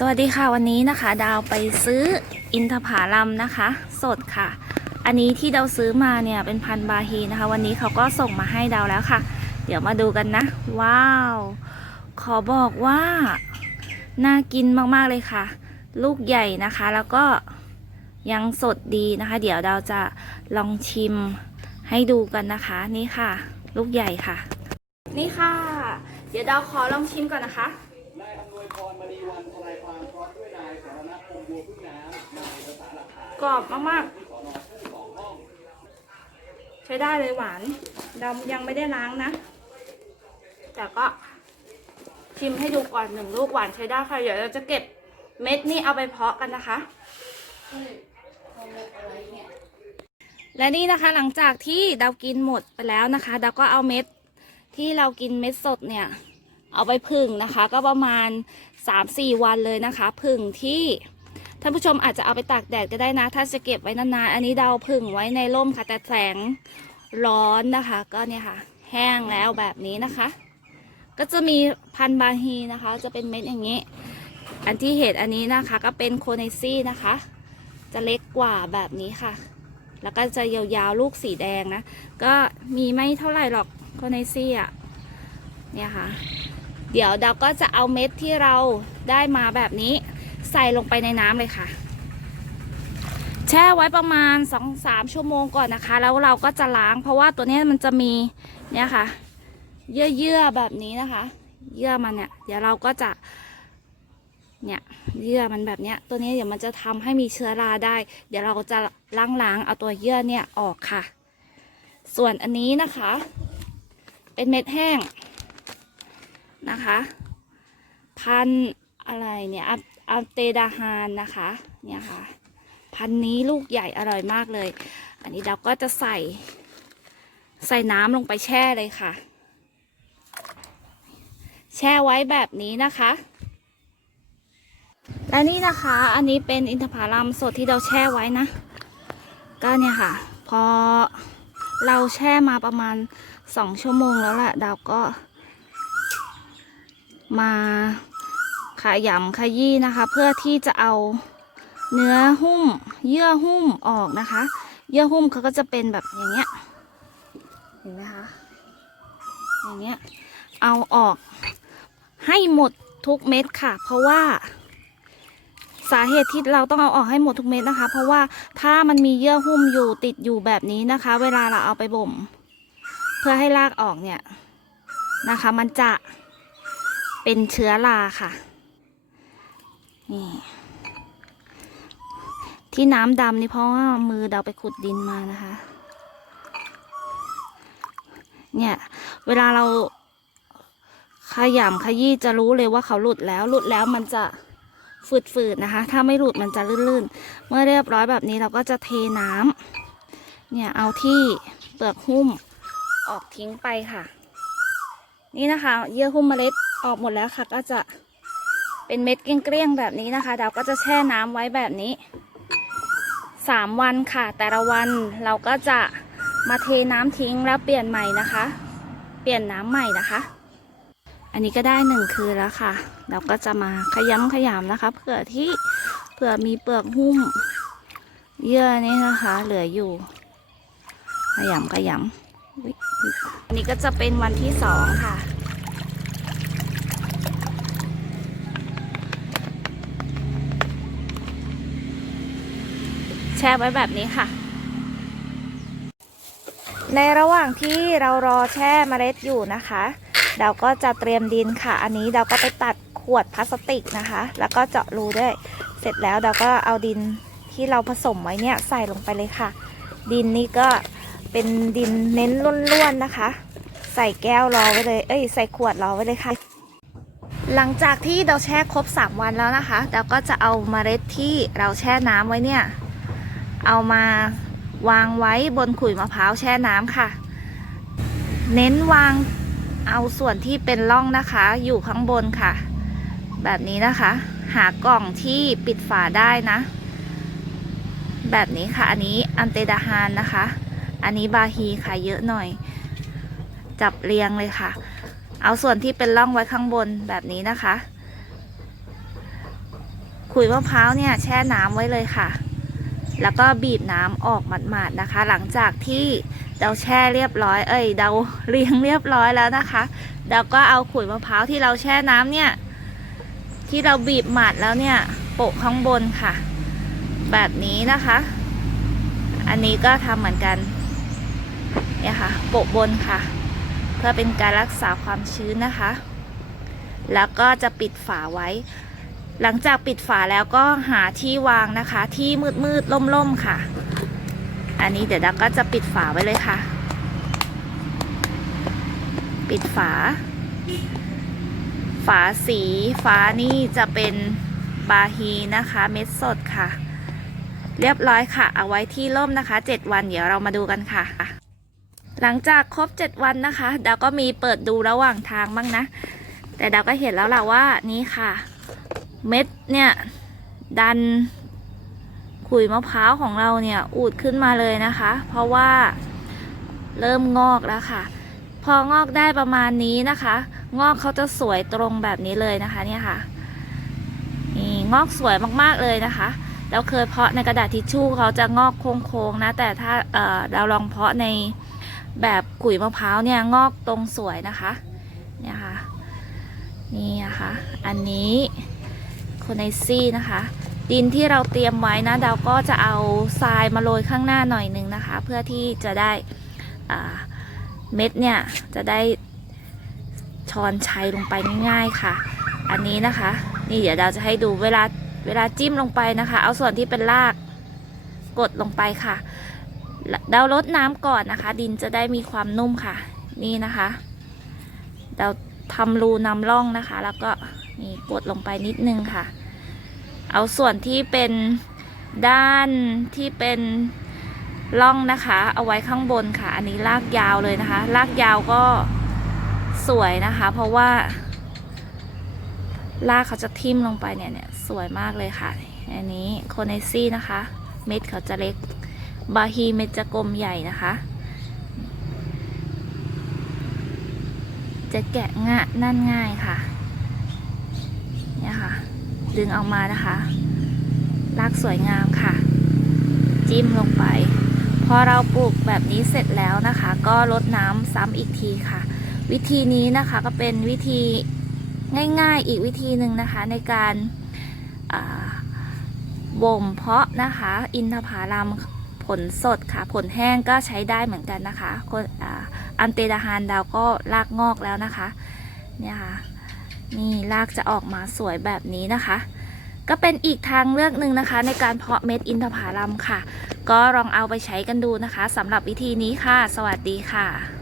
สวัสดีค่ะวันนี้นะคะ ดาวไปซื้ออินทผลัมนะคะ สดค่ะ อันนี้ที่ดาวซื้อมาเนี่ยเป็นพันบาฮีนะคะ วันนี้เขาก็ส่งมาให้ดาวแล้วค่ะ เดี๋ยวมาดูกันนะ ว้าว ขอบอกว่า น่ากินมากๆเลยค่ะ ลูกใหญ่นะคะ แล้วก็ยังสดดีนะคะ เดี๋ยวดาวจะลองชิมให้ดูกันนะคะนี่ค่ะ ลูกใหญ่ค่ะ นี่ค่ะ เดี๋ยวดาวขอลองชิมก่อนนะคะ มณีวันทนายความพร้อมด้วยนายสรณพงษ์บัวพึ่งน้ำนายเอกสาหลักฐานกรอบมากที่สอนอทุ่งสองห้องๆ ใช้ได้เลยหวานดายังไม่ได้ล้างนะ แต่ก็ชิมให้ดูก่อนหนึ่งลูกหวานใช้ได้ค่ะ เดี๋ยวเราจะเก็บเม็ดนี่เอาไปเพาะกันนะคะ และนี่นะคะหลังจากที่เดากินหมดไปแล้วนะคะเดาก็เอาเม็ดที่เรากินเม็ดสดเนี่ย เอาไปผึ่งนะคะ ก็ประมาณ 3-4 วันเลยนะคะผึ่งที่ท่านผู้ชมอาจจะเอาไปตากแดดก็ได้นะ ถ้าจะเก็บไว้นานๆ อันนี้เดาผึ่งไว้ในร่มค่ะ แต่แสงร้อนนะคะ ก็เนี่ยค่ะ แห้งแล้วแบบนี้นะคะ ก็จะมีพันธุ์บาฮีนะคะ จะเป็นเม็ดอย่างนี้ อันที่เห็นอันนี้นะคะ ก็เป็นโคเนซี่นะคะ จะเล็กกว่าแบบนี้ค่ะ แล้วก็จะยาวๆลูกสีแดงนะ ก็มีไม่เท่าไหร่หรอกโคเนซี่อะเนี่ยค่ะ เดี๋ยวเราก็จะเอาเม็ดที่เราได้มาแบบนี้ ใส่ลงไปในน้ำเลยค่ะ แช่ไว้ประมาณ 2-3 ชั่วโมงก่อนนะคะ แล้วเราก็จะล้าง เพราะว่าตัวนี้มันจะมีเนี่ยค่ะเยื่อๆแบบนี้นะคะ เยื่อมันเนี่ย เดี๋ยวเราก็จะเนี่ยเยื่อมันแบบเนี้ย ตัวนี้เดี๋ยวมันจะทำให้มีเชื้อราได้ เดี๋ยวเราจะล้างๆเอาตัวเยื่อเนี่ยออกค่ะ ส่วนอันนี้นะคะ เป็นเม็ดแห้ง นะคะ พันอะไรเนี่ยอัลอัเตดาฮานนะคะเนี่ยค่ะ พันนี้ลูกใหญ่อร่อยมากเลย อันนี้เราก็จะใส่ใส่น้ำลงไปแช่เลยค่ะ แช่ไว้แบบนี้นะคะ และนี่นะคะ อันนี้เป็นอินทผลัมสดที่เราแช่ไว้นะ ก็เนี่ยค่ะ พอเราแช่มาประมาณสองชั่วโมงแล้วแหละเราก็ มาขยำขยี้นะคะ เพื่อที่จะเอาเนื้อหุ้ม เยื่อหุ้มออกนะคะ เยื่อหุ้มเขาก็จะเป็นแบบอย่างเงี้ยเห็นไหมคะอย่างเงี้ยเอาออกให้หมดทุกเม็ดค่ะ เพราะว่าสาเหตุที่เราต้องเอาออกให้หมดทุกเม็ดนะคะ เพราะว่าถ้ามันมีเยื่อหุ้มอยู่ติดอยู่แบบนี้นะคะ เวลาเราเอาไปบ่ม เพื่อให้รากออกเนี่ยนะคะ มันจะ เป็นเชื้อราค่ะ นี่ที่น้ำดำนี่เพราะว่ามือเราไปขุดดินมานะคะ เนี่ย เวลาเราขยำขยี้จะรู้เลยว่าเขาหลุดแล้ว หลุดแล้วมันจะฝืดๆนะคะ ถ้าไม่หลุดมันจะลื่นๆ เมื่อเรียบร้อยแบบนี้เราก็จะเทน้ำเนี่ยเอาที่เปลือกหุ้มออกทิ้งไปค่ะ นี่นะคะ เยื่อหุ้มเมล็ด ออกหมดแล้วค่ะก็จะเป็นเม็ดเกลี้ยงๆแบบนี้นะคะเราก็จะแช่น้ำไว้แบบนี้สามวันค่ะ แต่ละวันเราก็จะมาเทน้ำทิ้งแล้วเปลี่ยนใหม่นะคะ เปลี่ยนน้ำใหม่นะคะ อันนี้ก็ได้หนึ่งคืนแล้วค่ะ เราก็จะมาขยำขยำนะคะเผื่อที่เผื่อมีเปลือกหุ้ม เยื่อนี่นะคะ เหลืออยู่ ขยำขยำอันนี้ก็จะเป็นวันที่สองค่ะ แช่ไว้แบบนี้ค่ะ ในระหว่างที่เรารอแช่เมล็ดอยู่นะคะเราก็จะเตรียมดินค่ะ อันนี้เราก็ไปตัดขวดพลาสติกนะคะ แล้วก็เจาะรูด้วย เสร็จแล้วเราก็เอาดินที่เราผสมไว้เนี่ยใส่ลงไปเลยค่ะ ดินนี่ก็เป็นดินเน้นล้วนๆนะคะ ใส่แก้วรอไว้เลย เอ้ย ใส่ขวดรอไว้เลยค่ะ หลังจากที่เราแช่ครบ 3 วันแล้วนะคะ เราก็จะเอาเมล็ดที่เราแช่น้ำไว้เนี่ย เอามาวางไว้บนขุยมะพร้าวแช่น้ำค่ะ เน้นวางเอาส่วนที่เป็นร่องนะคะ อยู่ข้างบนค่ะ แบบนี้นะคะ หากล่องที่ปิดฝาได้นะ แบบนี้ค่ะ อันนี้อันเตดาฮานนะคะ อันนี้บาฮีค่ะเยอะหน่อย จับเรียงเลยค่ะ เอาส่วนที่เป็นร่องไว้ข้างบนแบบนี้นะคะ ขุยมะพร้าวเนี่ยแช่น้ำไว้เลยค่ะ แล้วก็บีบน้ำออกหมาดๆนะคะ หลังจากที่เราแช่เรียบร้อย เอ้ยเราเรียงเรียบร้อยแล้วนะคะเราก็เอาขุยมะพร้าวที่เราแช่น้ำเนี่ยที่เราบีบหมาดแล้วเนี่ยโปะข้างบนค่ะ แบบนี้นะคะ อันนี้ก็ทำเหมือนกันเนี่ยค่ะโปะบนค่ะ เพื่อเป็นการรักษาความชื้นนะคะ แล้วก็จะปิดฝาไว้ หลังจากปิดฝาแล้วก็หาที่วางนะคะ ที่มืดมืดล่มล่มๆค่ะ อันนี้เดี๋ยวเราก็จะปิดฝาไว้เลยค่ะ ปิดฝา ฝาสีฟ้านี่จะเป็นบาฮีนะคะ เม็ดสดค่ะ เรียบร้อยค่ะ เอาไว้ที่ร่มนะคะ 7 วันเดี๋ยวเรามาดูกันค่ะ หลังจากครบ 7 วันนะคะดาวก็มีเปิดดูระหว่างทางบ้างนะ แต่ดาวก็เห็นแล้วล่ะว่านี่ค่ะ เม็ดเนี่ยดันขุยมะพร้าวของเราเนี่ยอูดขึ้นมาเลยนะคะ เพราะว่าเริ่มงอกแล้วค่ะ พองอกได้ประมาณนี้นะคะ งอกเขาจะสวยตรงแบบนี้เลยนะคะเนี่ยค่ะนี่งอกสวยมากๆเลยนะคะเราเคยเพาะในกระดาษทิชชู่เขาจะงอกโค้งๆนะ แต่ถ้าเเราลองเพาะในแบบขุยมะพร้าวเนี่ยงอกตรงสวยนะคะเนี่ยค่ะนี่นะคะ อันนี้ โคเนซี่นะคะ ดินที่เราเตรียมไว้นะเราก็จะเอาทรายมาโรยข้างหน้าหน่อยหนึงนะคะ เพื่อที่จะได้เม็ดเนี่ยจะได้ช้อนชัยลงไปง่ายๆค่ะ อันนี้นะคะ นี่เดี๋ยวเราจะให้ดูเวลาเวลาจิ้มลงไปนะคะ เอาส่วนที่เป็นรากกดลงไปค่ะเราลดน้ำก่อนนะคะ ดินจะได้มีความนุ่มค่ะ นี่นะคะ เราทำรูนำร่องนะคะ แล้วก็นี่กดลงไปนิดนึงค่ะ เอาส่วนที่เป็นด้านที่เป็นร่องนะคะ เอาไว้ข้างบนค่ะ อันนี้ลากยาวเลยนะคะ ลากยาวก็สวยนะคะ เพราะว่า ลากเขาจะทิ่มลงไปเนี่ยเนี่ยสวยมากเลยค่ะ อันนี้โคเนซี่นะคะ เม็ดเขาจะเล็ก บาฮีเม็ดจะกลมใหญ่นะคะ จะแกะงะนั่นง่ายค่ะ เนี่ยค่ะ ดึงออกมานะคะรากสวยงามค่ะ จิ้มลงไป พอเราปลูกแบบนี้เสร็จแล้วนะคะ ก็รดน้ำซ้ำอีกทีค่ะ วิธีนี้นะคะก็เป็นวิธีง่ายๆอีกวิธีหนึ่งนะคะในการาบ่มเพาะนะคะ อินทผลัมผลสดค่ะ ผลแห้งก็ใช้ได้เหมือนกันนะคะคนอ,อันเตดาฮานดาวก็รากงอกแล้วนะคะ เนี่ยค่ะ นี่รากจะออกมาสวยแบบนี้นะคะ ก็เป็นอีกทางเลือกหนึ่งนะคะ ในการเพาะเม็ดอินทผลัมค่ะ ก็ลองเอาไปใช้กันดูนะคะสำหรับวิธีนี้ค่ะ สวัสดีค่ะ